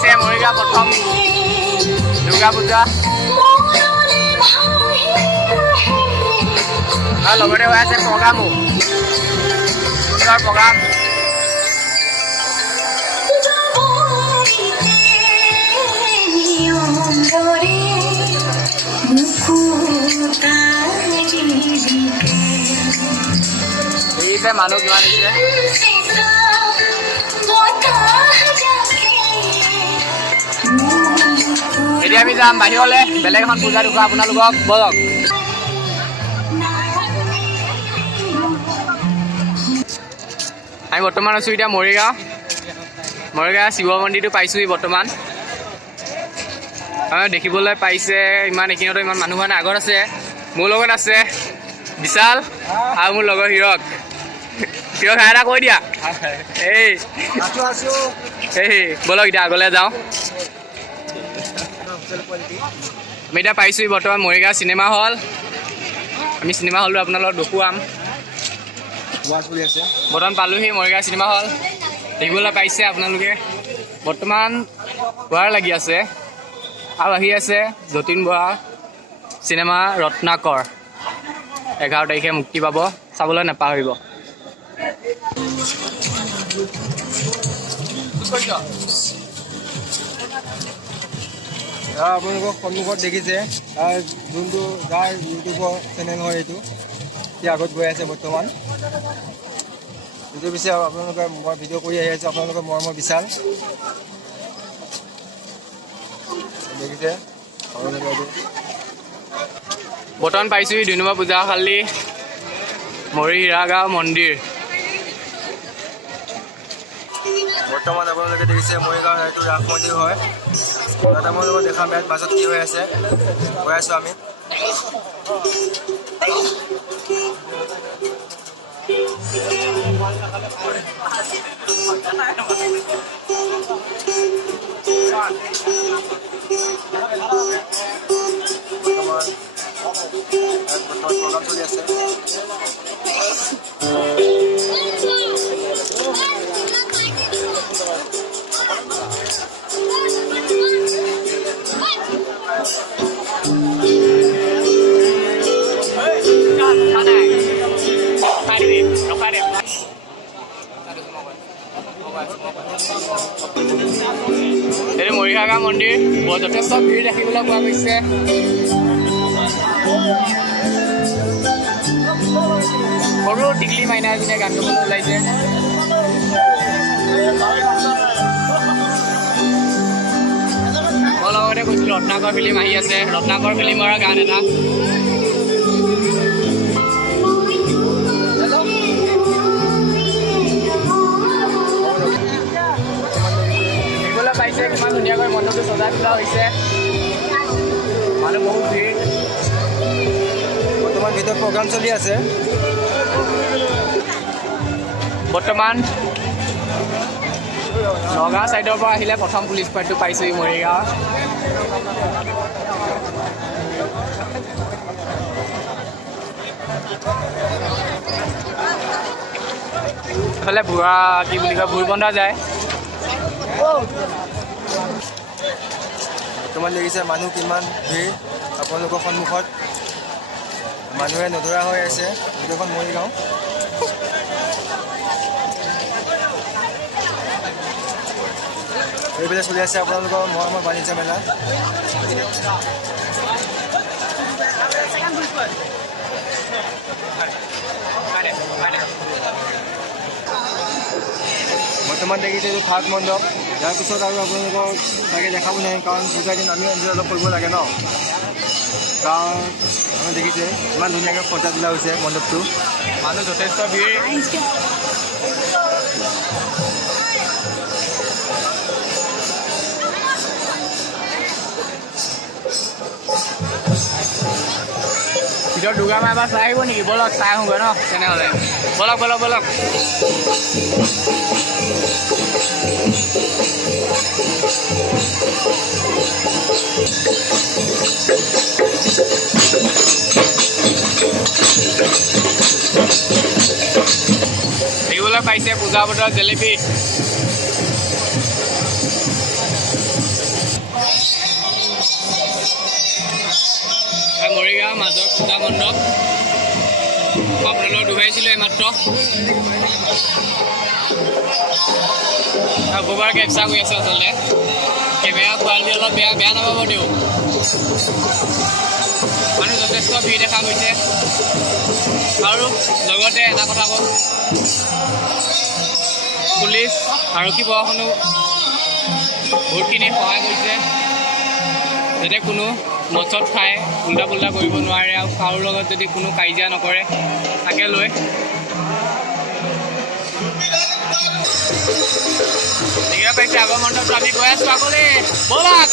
পাইছে মৰিগাঁও প্ৰথম দুৰ্গা পূজা আৰু লগতে হৈ আছে প্ৰগ্ৰামো সুন্দৰ প্ৰগ্ৰাম দেখিছে মানুহ কিমান দিছে এতিয়া আমি যাম বাহিৰলৈ বেলেগ এখন পূজা দেখুৱাম আপোনালোকক বলক আমি বৰ্তমান আছোঁ এতিয়া মৰিগাঁও শিৱ মন্দিৰটো পাইছোঁহি বৰ্তমান দেখিবলৈ পাইছে ইমান এইখিনিতো ইমান মানুহ হোৱা নাই আগত আছে মোৰ লগত আছে বিশাল আৰু মোৰ লগৰ হিৰক খাই এটা কৈ দিয়া এই বলক এতিয়া আগলৈ যাওঁ আমি এতিয়া পাইছোঁহি বৰ্তমান মৰিগাঁও চিনেমা হল আমি চিনেমা হলটো আপোনালোকক দেখুৱাম বৰ্তমান পালোহি মৰিগাঁও চিনেমা হল দেখিবলৈ পাইছে আপোনালোকে বৰ্তমান হোৱাৰ লাগি আছে আৰু আহি আছে যতীন বৰা চিনেমা ৰত্নাকৰ 11 তাৰিখে মুক্তি পাব চাবলৈ নাপাহৰিব আপোনালোকক সন্মুখত দেখিছে যোনটো যাৰ ইউটিউবৰ চেনেল হয় এইটো সি আগত গৈ আছে বৰ্তমান এইটো পিছে আপোনালোকে মই ভিডিঅ' কৰি আহি আছোঁ আপোনালোকৰ মৰমৰ বিশাল দেখিছে আপোনালোকে এইটো বৰ্তমান পাইছোঁহি 2 নম্বৰ পূজাশালী মৰিগাঁও মন্দিৰ বৰ্তমান আপোনালোকে দেখিছে মৰিগাঁও এইটো ৰাস মন্দিৰ হয় তাত আপোনালোকক দেখাম ইয়াত মাজত কি হৈ আছে গৈ আছোঁ আমি প্ৰগ্ৰাম চলি আছে এই মৰিগাঁও মন্দিৰ বৰ যথেষ্ট ভিৰ দেখিবলৈ পোৱা গৈছে সৰু টিকলি মাইনা এজনীয়ে গান গাবলৈ ওলাইছে মই লগতে কৈছিলোঁ ৰত্নাকৰ ফিল্ম আহি আছে ৰত্নাকৰ ফিল্মৰ গান এটা পাইছে কিমান ধুনীয়াকৈ মণ্ডপটো সজাই তোলা হৈছে মানুহ বহুত ভিৰ বৰ্তমান ভিতৰত প্ৰগ্ৰাম চলি আছে বৰ্তমান নগাঁও ছাইডৰ পৰা আহিলে প্ৰথম পুলিচ পাৰ্টটো পাইছোঁহি মৰিগাঁও এইফালে বুঢ়া কি বুলি কয় ভুৰ বন্ধা যায় বৰ্তমান দেখিছে মানুহ কিমান ভিৰ আপোনালোকৰ সন্মুখত মানুহে নধৰা হৈ আছে গোটেইখন মৰিগাঁও এইবিলাক চলি আছে আপোনালোকৰ মৰমৰ বাণিজ্য মেলা বৰ্তমান দেখিছে এইটো ফাগ মণ্ডপ ইয়াৰ পিছত আৰু আপোনালোকক চাগে দেখাব নোৱাৰিম কাৰণ পূজাৰ দিন আমি এনজয় অলপ কৰিব লাগে ন কাৰণ আমি দেখিছে ইমান ধুনীয়াকৈ সজাই তোলা হৈছে মণ্ডপটো মানুহ যথেষ্ট ভিৰ ভিতৰত দুৰ্গা মা এবাৰ চাই আহিব নেকি বলক চাই আহোঁগৈ ন তেনেহ'লে বলক বলক বলক দেখিবলৈ পাইছে পূজা বতৰত জেলেপি মাজৰ পূজা মণ্ডপ আপোনালোকক দেখুৱাইছিলোঁ এইমাত্ৰ। গোবৰ কেপচাৰ কৰি আছে আচলতে। কেমেৰা কোৱালিটি অলপ বেয়া নাপাব দিওঁ। মানুহ যথেষ্ট ভিৰ দেখা গৈছে। আৰু লগতে এটা কথা কওঁ, পুলিচ আৰক্ষী প্ৰশাসনো বহুতখিনি সহায় কৰিছে, যাতে কোনো মচত খাই উল্টা পুল্টা কৰিব নোৱাৰে আৰু কাৰোৰ লগত যদি কোনো কাজিয়া নকৰে তাকে লৈ। দেখিব পাইছে আগৰ মণ্ডপটো আমি গৈ আছোঁ আগলৈ ব'লক।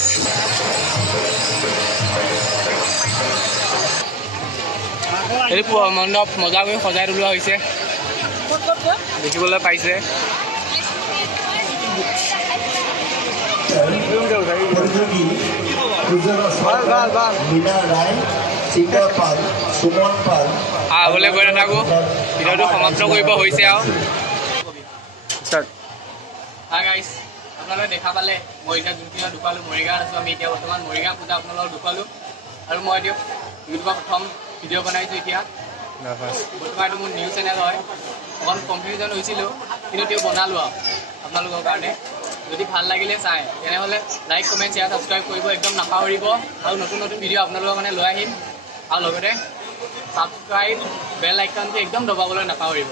এইটো মণ্ডপ মজাকৈ সজাই তোলোৱা হৈছে, দেখিবলৈ পাইছে। আগলৈ গৈ নাথাকোঁ, ভিডিঅ'টো সমাপ্ত কৰিব হৈছে আৰু। হাই গাইছ, আপোনালোকে দেখা পালে মই এতিয়া যোনখিনি দেখুৱালোঁ মৰিগাঁৱত আছোঁ আমি এতিয়া বৰ্তমান। মৰিগাঁও পূজা আপোনালোকক দেখুৱালোঁ আৰু মই দিয়ক ইউটিউবৰ প্ৰথম ভিডিঅ' বনাইছোঁ এতিয়া। বৰ্তমান এইটো মোৰ নিউজ চেনেল হয়। অকণ কনফিউজন হৈছিলোঁ, কিন্তু তেওঁ বনালোঁ আৰু আপোনালোকৰ কাৰণে। যদি ভাল লাগিলে চাই তেনেহ'লে লাইক কমেণ্ট শ্বেয়াৰ ছাবস্ক্ৰাইব কৰিব একদম নাপাহৰিব। আৰু নতুন নতুন ভিডিঅ' আপোনালোকৰ কাৰণে লৈ আহিম। আৰু লগতে ছাবস্ক্ৰাইব বেল আইকনটো একদম দবাবলৈ নাপাহৰিব।